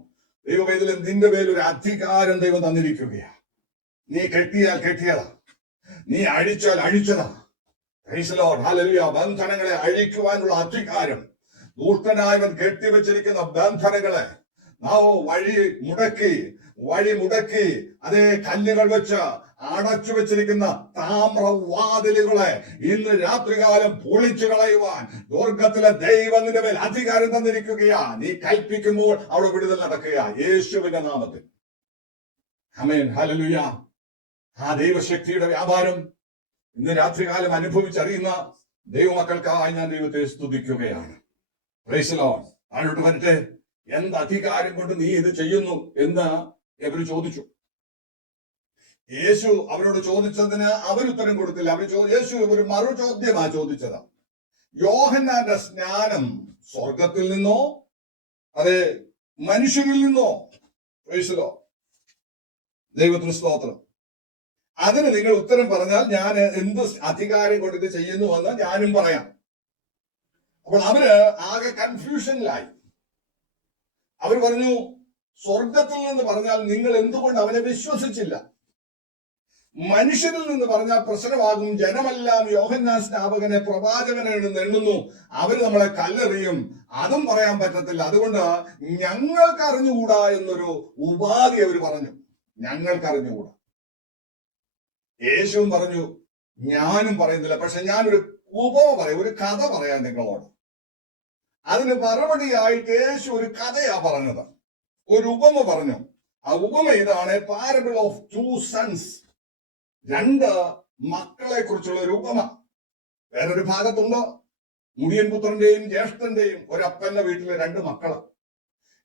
ദൈവവേദിയിൽ നിന്റെ പേരൊരു അധികാരം ദൈവം തന്നിരിക്കുകയാണ്. നീ കെട്ടിയാൽ കെട്ടിയതാ, നീ അഴിച്ചാൽ അഴിച്ചതാ. Praise the lord. ഹല്ലേലൂയ. ബന്ധനങ്ങളെ അഴിക്കുവാനുള്ള അധികാരം, ദുഷ്ടനായവൻ കെട്ടിവെച്ചിരിക്കുന്ന ബന്ധനങ്ങളെ വഴി മുടക്കി അതേ കല്ലുകൾ വെച്ച് അടച്ചു വെച്ചിരിക്കുന്ന താമ്രവാതിലുകളെ ഇന്ന് രാത്രികാലം പൊളിച്ചു കളയുവാൻ ദുർഗത്തിലെ ദൈവം നിന്റെ മേൽ അധികാരം തന്നിരിക്കുകയാ. നീ കൽപ്പിക്കുമ്പോൾ അവിടെ വിടുതൽ നടക്കുക യേശുവിന്റെ നാമത്തിൽ. ആമേൻ, ഹല്ലേലൂയ. ആ ദൈവശക്തിയുടെ വ്യാപാരം ഇന്ന് രാത്രികാലം അനുഭവിച്ചറിയുന്ന ദൈവമക്കൾക്കായി ഞാൻ ദൈവത്തെ സ്തുതിക്കുകയാണ്. Price the Lord. ആരോട് വരട്ടെ, എന്ത് അധികാരം കൊണ്ട് നീ ഇത് ചെയ്യുന്നു എന്ന് ഇവര് ചോദിച്ചു. യേശു അവരോട് ചോദിച്ചതിന് അവരുത്തരം കൊടുത്തില്ല. യേശു ഒരു മറു ചോദ്യമാ ചോദിച്ചത്. യോഹന്നാന്റെ സ്നാനം സ്വർഗത്തിൽ നിന്നോ അതെ മനുഷ്യരിൽ നിന്നോ? Price the Lord. ദൈവത്തിന് സ്തോത്രം. അതിന് നിങ്ങൾ ഉത്തരം പറഞ്ഞാൽ ഞാൻ എന്ത് അധികാരം കൊണ്ട് ഇത് ചെയ്യുന്നുവെന്ന് ഞാനും പറയാം. അപ്പോൾ അവര് ആകെ കൺഫ്യൂഷനിലായി. അവർ പറഞ്ഞു, സ്വർഗത്തിൽ നിന്ന് പറഞ്ഞാൽ നിങ്ങൾ എന്തുകൊണ്ട് അവനെ വിശ്വസിച്ചില്ല? മനുഷ്യരിൽ നിന്ന് പറഞ്ഞാൽ പ്രശ്നമാകും. ജനമെല്ലാം യോഹന്നാൻ സ്നാപകനെ പ്രവാചകനെന്ന് എണ്ണുന്നു, അവര് നമ്മളെ കല്ലെറിയും, അതും പറയാൻ പറ്റത്തില്ല. അതുകൊണ്ട് ഞങ്ങൾക്ക് അറിഞ്ഞുകൂടാ എന്നൊരു ഉപാധി അവർ പറഞ്ഞു. ഞങ്ങൾക്ക് അറിഞ്ഞുകൂടാ. യേശുവും പറഞ്ഞു, ഞാനും പറയുന്നില്ല, പക്ഷെ ഞാനൊരു ഉപമ പറയാം, ഒരു കഥ പറയാൻ നിങ്ങളോട്. അതിന് മറുപടിയായിട്ട് യേശു ഒരു കഥയാ പറഞ്ഞത്, ഒരു ഉപമ പറഞ്ഞു. ആ ഉപമ ഇതാണ്, പാരബിൾ ഓഫ് ടു സൺസ്. രണ്ട് മക്കളെ കുറിച്ചുള്ള ഒരു ഉപമ. വേറൊരു ഭാഗത്തുണ്ട് മുടിയൻ പുത്രന്റെയും ജ്യേഷ്ഠന്റെയും ഒരപ്പന്റെ വീട്ടിലെ രണ്ട് മക്കള്.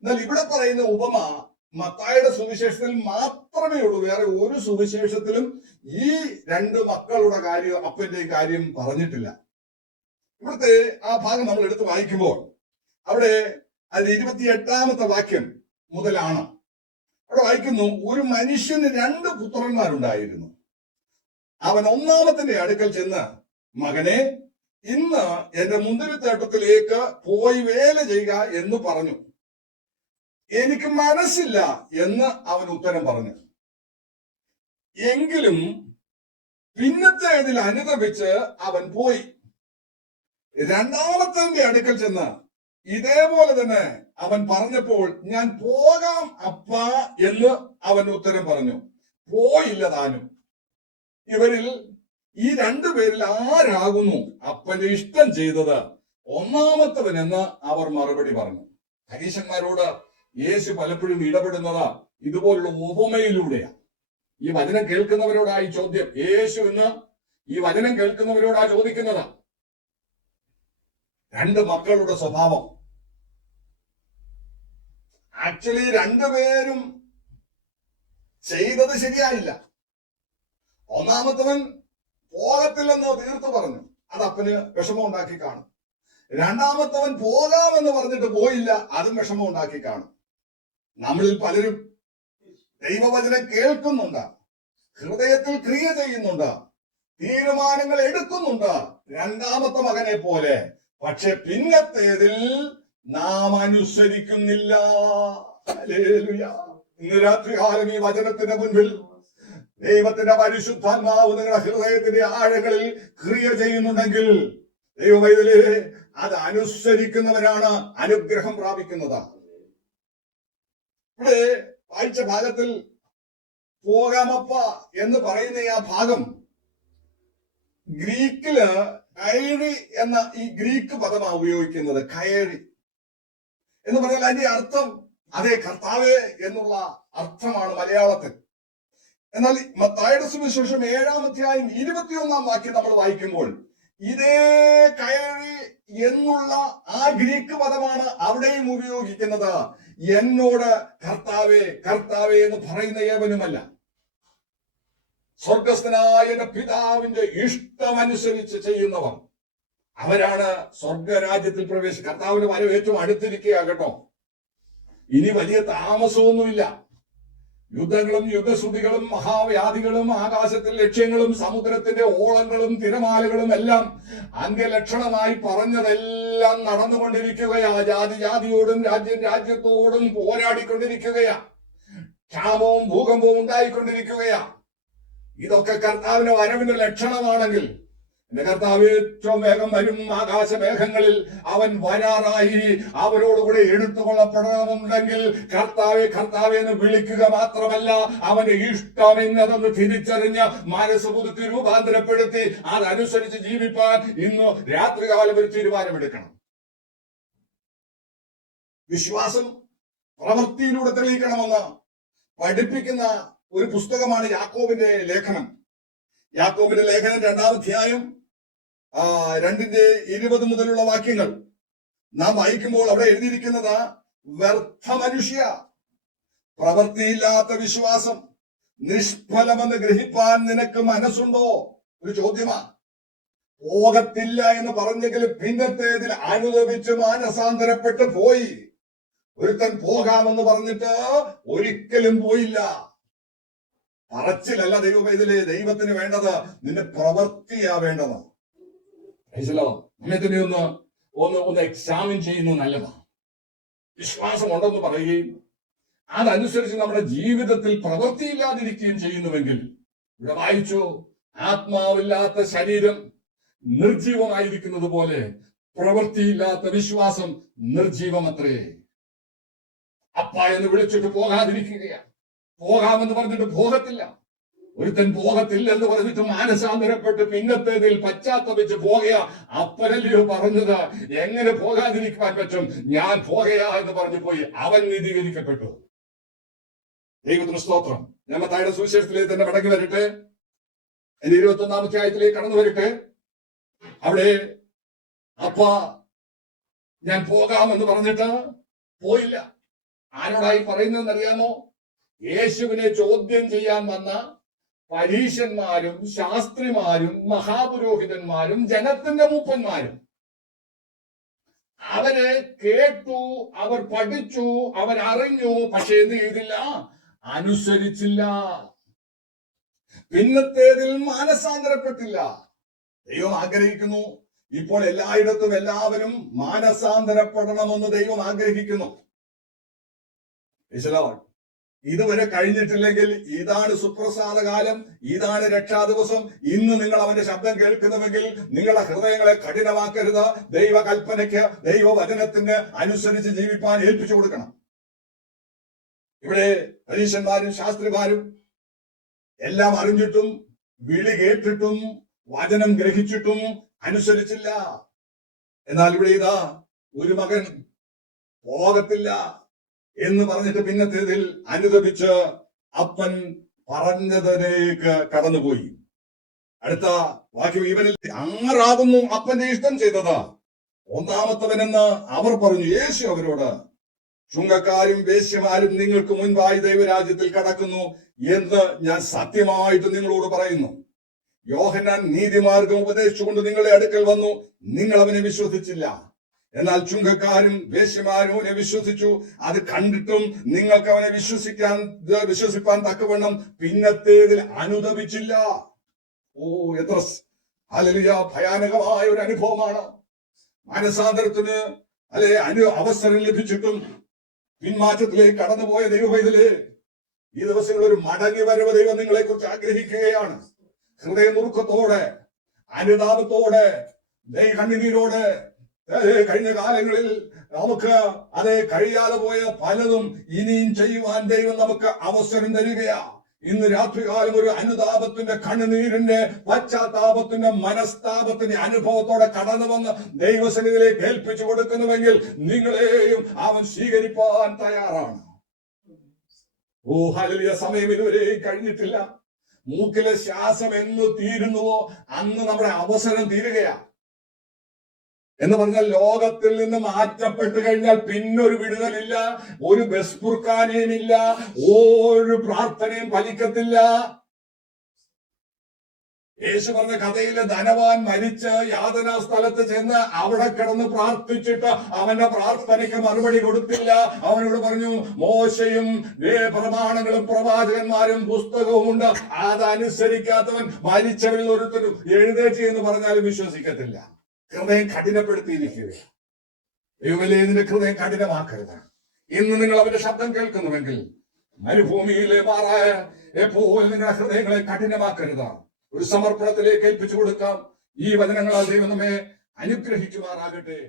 എന്നാൽ ഇവിടെ പറയുന്ന ഉപമ മത്തായിയുടെ സുവിശേഷത്തിൽ മാത്രമേ ഉള്ളൂ. വേറെ ഒരു സുവിശേഷത്തിലും ഈ രണ്ട് മക്കളുടെ കാര്യം, അപ്പന്റെയും കാര്യം പറഞ്ഞിട്ടില്ല. ഇവിടുത്തെ ആ ഭാഗം നമ്മൾ എടുത്ത് വായിക്കുമ്പോൾ അവിടെ അത് 28-ാമത്തെ വാക്യം മുതലാണ്. അവിടെ വായിക്കുന്നു, ഒരു മനുഷ്യന് 2 പുത്രന്മാരുണ്ടായിരുന്നു. അവൻ ഒന്നാമത്തിന്റെ അടുക്കൽ ചെന്ന്, മകനെ, ഇന്ന് എന്റെ മുന്തിരിത്തോട്ടത്തിലേക്ക് പോയി വേല ചെയ്യുക എന്ന് പറഞ്ഞു. എനിക്ക് മനസ്സില്ല എന്ന് അവൻ ഉത്തരം പറഞ്ഞു. എങ്കിലും പിന്നത്തെ ഇതിൽ അനുതപിച്ച് അവൻ പോയി. രണ്ടാമത്തെ അടുക്കൽ ചെന്ന് ഇതേപോലെ തന്നെ അവൻ പറഞ്ഞപ്പോൾ, ഞാൻ പോകാം അപ്പാ എന്ന് അവൻ ഉത്തരം പറഞ്ഞു. പോയില്ല താനും. ഇവരിൽ ഈ 2 പേരിൽ ആരാകുന്നു അപ്പന്റെ ഇഷ്ടം ചെയ്തത്? ഒന്നാമത്തവനെന്ന് അവർ മറുപടി പറഞ്ഞു. പരീശന്മാരോട് യേശു പലപ്പോഴും ഇടപെടുന്നത് ഇതുപോലുള്ള ഉപമയിലൂടെയാണ്. ഈ വചനം കേൾക്കുന്നവരോടാ ഈ ചോദ്യം. യേശു ഇന്ന് ഈ വചനം കേൾക്കുന്നവരോടാ ചോദിക്കുന്നത്. 2 മക്കളുടെ സ്വഭാവം. ആക്ച്വലി 2 പേരും ചെയ്തത് ശരിയായില്ല. ഒന്നാമത്തവൻ പോകത്തില്ലെന്ന് തീർത്തു പറഞ്ഞു. അത് അപ്പന് വിഷമം ഉണ്ടാക്കി കാണും. രണ്ടാമത്തവൻ പോകാമെന്ന് പറഞ്ഞിട്ട് പോയില്ല, അതും വിഷമം ഉണ്ടാക്കി കാണും. നമ്മളിൽ പലരും ദൈവവചനം കേൾക്കുന്നുണ്ട്, ഹൃദയത്തിൽ ക്രിയ ചെയ്യുന്നുണ്ട്, തീരുമാനങ്ങൾ എടുക്കുന്നുണ്ട്, രണ്ടാമത്തെ മകനെ പോലെ. പക്ഷെ പിന്നത്തേതിൽ നാം അനുസരിക്കുന്നില്ല. ഹല്ലേലൂയ. ഇന്ന് രാത്രികാലം ഈ വചനത്തിന്റെ മുൻപിൽ ദൈവത്തിന്റെ പരിശുദ്ധാത്മാവ് നിങ്ങളുടെ ഹൃദയത്തിന്റെ ആഴങ്ങളിൽ ക്രിയ ചെയ്യുന്നുണ്ടെങ്കിൽ ദൈവവൈതലേ, അത് അനുസരിക്കുന്നവരാണ് അനുഗ്രഹം പ്രാപിക്കുന്നത്. ഇവിടെ വായിച്ച ഭാഗത്തിൽ പോകാമപ്പ എന്ന് പറയുന്ന ആ ഭാഗം ഗ്രീക്കില് കയറി എന്ന ഈ ഗ്രീക്ക് പദമാണ് ഉപയോഗിക്കുന്നത്. കയറി എന്ന് പറഞ്ഞാൽ അതിന്റെ അർത്ഥം അതേ കർത്താവേ എന്നുള്ള അർത്ഥമാണ് മലയാളത്തിൽ. എന്നാൽ മത്തായിയുടെ സുവിശേഷം 7-ാം അധ്യായം 21-ാം വാക്യം നമ്മൾ വായിക്കുമ്പോൾ ഇതേ കയറി എന്നുള്ള ആ ഗ്രീക്ക് പദമാണ് അവിടെയും ഉപയോഗിക്കുന്നത്. എന്നോട് കർത്താവേ കർത്താവേ എന്ന് പറയുന്ന ഏവനുമല്ല, സ്വർഗസ്ഥനായ എന്റെ പിതാവിന്റെ ഇഷ്ടമനുസരിച്ച് ചെയ്യുന്നവർ അവരാണ് സ്വർഗരാജ്യത്തിൽ പ്രവേശിക്കുക. കർത്താവിന്റെ വരവ് ഏറ്റവും അടുത്തിരിക്കുക കേട്ടോ. ഇനി വലിയ താമസമൊന്നുമില്ല. യുദ്ധങ്ങളും യുദ്ധശ്രുതികളും മഹാവ്യാധികളും ആകാശത്തിൽ ലക്ഷ്യങ്ങളും സമുദ്രത്തിന്റെ ഓളങ്ങളും തിരമാലകളും എല്ലാം അന്ത്യലക്ഷണമായി പറഞ്ഞതെല്ലാം നടന്നുകൊണ്ടിരിക്കുകയാ. ജാതി ജാതിയോടും രാജ്യം രാജ്യത്തോടും പോരാടിക്കൊണ്ടിരിക്കുകയാ. ക്ഷാമവും ഭൂകമ്പവും ഉണ്ടായിക്കൊണ്ടിരിക്കുകയാ. ഇതൊക്കെ കർത്താവിന്റെ വരവിന്റെ ലക്ഷണമാണെങ്കിൽ എന്റെ കർത്താവ് ഏറ്റവും വേഗം വരും, ആകാശമേഘങ്ങളിൽ അവൻ വരാറായി. അവരോടുകൂടെ എടുത്തുകൊള്ളപ്പെടണമെന്നുണ്ടെങ്കിൽ കർത്താവെ കർത്താവെ എന്ന് വിളിക്കുക മാത്രമല്ല, അവന്റെ ഇഷ്ടം ഇന്നതെന്ന് തിരിച്ചറിഞ്ഞ് മനസ്സ് പുതുക്കി രൂപാന്തരപ്പെടുത്തി അതനുസരിച്ച് ജീവിപ്പാൻ ഇന്ന് രാത്രികാലം ഒരു തീരുമാനമെടുക്കണം. വിശ്വാസം പ്രവൃത്തിയിലൂടെ തെളിയിക്കണമെന്ന് പഠിപ്പിക്കുന്ന ഒരു പുസ്തകമാണ് യാക്കോബിന്റെ ലേഖനം. യാക്കോബിന്റെ ലേഖനം 2-ാം അധ്യായം 2:20 മുതലുള്ള വാക്യങ്ങൾ നാം വായിക്കുമ്പോൾ അവിടെ എഴുതിയിരിക്കുന്നത്, വ്യർത്ഥ മനുഷ്യ, പ്രവൃത്തിയില്ലാത്ത വിശ്വാസം നിഷ്ഫലമെന്ന് ഗ്രഹിപ്പാൻ നിനക്ക് മനസ്സുണ്ടോ? ഒരു ചോദ്യമാ. പോകത്തില്ല എന്ന് പറഞ്ഞെങ്കിൽ പിന്നത്തേതിൽ അനുദപിച്ച് മാനസാന്തരപ്പെട്ട് പോയി. ഒരുത്തൻ പോകാമെന്ന് പറഞ്ഞിട്ട് ഒരിക്കലും പോയില്ല. പറച്ചിലല്ല ദൈവവേദിലെ ദൈവത്തിന് വേണ്ടത്, നിന്റെ പ്രവൃത്തിയാ വേണ്ടത്. നമ്മെ തന്നെ ഒന്ന് എക്സാമിൻ ചെയ്യുന്നത് നല്ലതാണ്. വിശ്വാസം ഉണ്ടെന്ന് പറയുകയും അതനുസരിച്ച് നമ്മുടെ ജീവിതത്തിൽ പ്രവൃത്തിയില്ലാതിരിക്കുകയും ചെയ്യുന്നുവെങ്കിൽ, ഇവിടെ വായിച്ചു, ആത്മാവില്ലാത്ത ശരീരം നിർജീവമായിരിക്കുന്നത് പോലെ പ്രവൃത്തിയില്ലാത്ത വിശ്വാസം നിർജീവമത്രേ. അപ്പ എന്ന് വിളിച്ചിട്ട് പോകാതിരിക്കുകയാണ്. പോകാമെന്ന് പറഞ്ഞിട്ട് പോകത്തില്ല. ഒരുത്തൻ പോകത്തില്ലെന്ന് പറഞ്ഞിട്ട് മാനസാന്തരപ്പെട്ട് പിന്നത്തേതിൽ പശ്ചാത്തപിച്ച് പോകുക. അപ്പനല്ലയോ പറഞ്ഞത്, എങ്ങനെ പോകാതിരിക്കാൻ പറ്റും? ഞാൻ പോകുക എന്ന് പറഞ്ഞു പോയി. അവൻ നീതീകരിക്കപ്പെട്ടു. ദൈവത്തിന് സ്തോത്രം. ഞാൻ മത്തായിയുടെ സുവിശേഷത്തിലേക്ക് തന്നെ മടങ്ങി വരട്ടെ. എന്റെ 21-ാം അധ്യായത്തിലേക്ക് കടന്നു വരട്ടെ. അവിടെ അപ്പ ഞാൻ പോകാമെന്ന് പറഞ്ഞിട്ട് പോയില്ല. ആരോടായി പറയുന്നതെന്ന് അറിയാമോ? യേശുവിനെ ചോദ്യം ചെയ്യാൻ വന്ന പരീശന്മാരും ശാസ്ത്രിമാരും മഹാപുരോഹിതന്മാരും ജനത്തിന്റെ മൂപ്പന്മാരും. അവരെ കേട്ടു, അവർ പഠിച്ചു, അവരറിഞ്ഞു, പക്ഷെ എന്ത് ചെയ്തില്ല? അനുസരിച്ചില്ല. പിന്നത്തേതിൽ മാനസാന്തരപ്പെട്ടില്ല. ദൈവം ആഗ്രഹിക്കുന്നു, ഇപ്പോൾ എല്ലായിടത്തും എല്ലാവരും മാനസാന്തരപ്പെടണമെന്ന് ദൈവം ആഗ്രഹിക്കുന്നു. ഇതുവരെ കഴിഞ്ഞിട്ടില്ലെങ്കിൽ ഇതാണ് സുപ്രസാദ കാലം, ഇതാണ് രക്ഷാ ദിവസം. ഇന്ന് നിങ്ങൾ അവന്റെ ശബ്ദം കേൾക്കുന്നുവെങ്കിൽ നിങ്ങളുടെ ഹൃദയങ്ങളെ കഠിനമാക്കരുത്. ദൈവകൽപ്പനയ്ക്ക്, ദൈവവചനത്തിന് അനുസരിച്ച് ജീവിപ്പാൻ ഏൽപ്പിച്ചു കൊടുക്കണം. ഇവിടെ പരീശന്മാരും ശാസ്ത്രിമാരും എല്ലാം അറിഞ്ഞിട്ടും വിളി കേട്ടിട്ടും വചനം ഗ്രഹിച്ചിട്ടും അനുസരിച്ചില്ല. എന്നാൽ ഇവിടെ ഇതാ ഒരു മകൻ പോകത്തില്ല എന്ന് പറഞ്ഞിട്ട് പിന്നത്തേതിൽ അനുദപിച്ച് അപ്പൻ പറഞ്ഞതിലേക്ക് കടന്നുപോയി. അടുത്ത വാക്യം, ഇവനിൽ ആറാകുന്നു അപ്പന്റെ ഇഷ്ടം ചെയ്തത് ഒന്നാമത്തവനെന്ന് അവർ പറഞ്ഞു. യേശു അവരോട്, ചുങ്കക്കാരും വേശ്യമാരും നിങ്ങൾക്ക് മുൻപായി ദൈവരാജ്യത്തിൽ കടക്കുന്നു എന്ന് ഞാൻ സത്യമായിട്ട് നിങ്ങളോട് പറയുന്നു. യോഹന്നാൻ നീതിമാർഗം ഉപദേശിച്ചുകൊണ്ട് നിങ്ങളുടെ അടുക്കൽ വന്നു, നിങ്ങൾ അവനെ വിശ്വസിച്ചില്ല. എന്നാൽ ചുങ്കക്കാരും വേശ്യമാരും അവനെ വിശ്വസിച്ചു. അത് കണ്ടിട്ടും നിങ്ങൾക്ക് അവനെ വിശ്വസിപ്പാൻ തക്കവണ്ണം പിന്നത്തേതിൽ അനുദപിച്ചില്ല. ഓ, എത്ര ഹല്ലേലൂയ, ഭയാനകമായ ഒരു അനുഭവമാണ്. മാനസാന്തരത്തിന് അവസരം ലഭിച്ചിട്ടും പിന്മാറ്റത്തിലേക്ക് കടന്നുപോയ ദൈവവൈതലേ, ഈ ദിവസങ്ങളിൽ ഒരു മടങ്ങി വരവ് ദൈവം നിങ്ങളെ കുറിച്ച് ആഗ്രഹിക്കുകയാണ്. ഹൃദയനുറുക്കത്തോടെ, അനുതാപത്തോടെ, കണ്ണുനീരോടെ. കഴിഞ്ഞ കാലങ്ങളിൽ നമുക്ക് കഴിയാതെ പോയ പലതും ഇനിയും ചെയ്യുവാൻ ദൈവം നമുക്ക് അവസരം തരികയാ. ഇന്ന് രാത്രികാലം ഒരു അനുതാപത്തിന്റെ, കണ്ണുനീരിന്റെ, പശ്ചാത്താപത്തിന്റെ, മനസ്താപത്തിന്റെ അനുഭവത്തോടെ കടന്നു വന്ന് ദൈവസന്നിധിയിലേക്ക് ഏൽപ്പിച്ചു കൊടുക്കുന്നുവെങ്കിൽ നിങ്ങളെയും അവൻ സ്വീകരിപ്പാൻ തയ്യാറാണ്. ഓ ഹല്ലേലൂയ, സമയം ഇതുവരെ കഴിഞ്ഞിട്ടില്ല. മൂക്കിലെ ശ്വാസം എന്ന് തീരുന്നുവോ അന്ന് നമ്മുടെ അവസരം തീരുകയാ. എന്ന് പറഞ്ഞാൽ ലോകത്തിൽ നിന്ന് മാറ്റപ്പെട്ട് കഴിഞ്ഞാൽ പിന്നൊരു വിടുതലില്ല, ഒരു ബസ്പുർക്കാനേമില്ല, ഒരു പ്രാർത്ഥനയും ഫലിക്കത്തില്ല. യേശു പറഞ്ഞ കഥയിലെ ധനവാൻ മരിച്ച് യാതനാ സ്ഥലത്ത് ചെന്ന് അവിടെ കിടന്ന് പ്രാർത്ഥിച്ചിട്ട് അവന്റെ പ്രാർത്ഥനയ്ക്ക് മറുപടി കൊടുത്തില്ല. അവനോട് പറഞ്ഞു, മോശയും പ്രമാണങ്ങളും പ്രവാചകന്മാരും പുസ്തകവും ഉണ്ട്, അതനുസരിക്കാത്തവൻ മരിച്ചവരിൽ ഒരുത്തരും എഴുന്നേറ്റ് എന്ന് പറഞ്ഞാലും വിശ്വസിക്കത്തില്ല. ഹൃദയം കഠിനപ്പെടുത്തിയിരിക്കുക. ദൈവമേ, ഹൃദയം കഠിനമാക്കരുത്. ഇന്ന് നിങ്ങൾ അവന്റെ ശബ്ദം കേൾക്കുന്നുവെങ്കിൽ മരുഭൂമിയിലെ മാറായ എപ്പോഴും നിങ്ങളുടെ ഹൃദയങ്ങളെ കഠിനമാക്കരുത്. ഒരു സമർപ്പണത്തിലേക്ക് ഏൽപ്പിച്ചു കൊടുക്കാം. ഈ വചനങ്ങളാൽ ദൈവം നമ്മെ അനുഗ്രഹിക്കുമാറാകട്ടെ.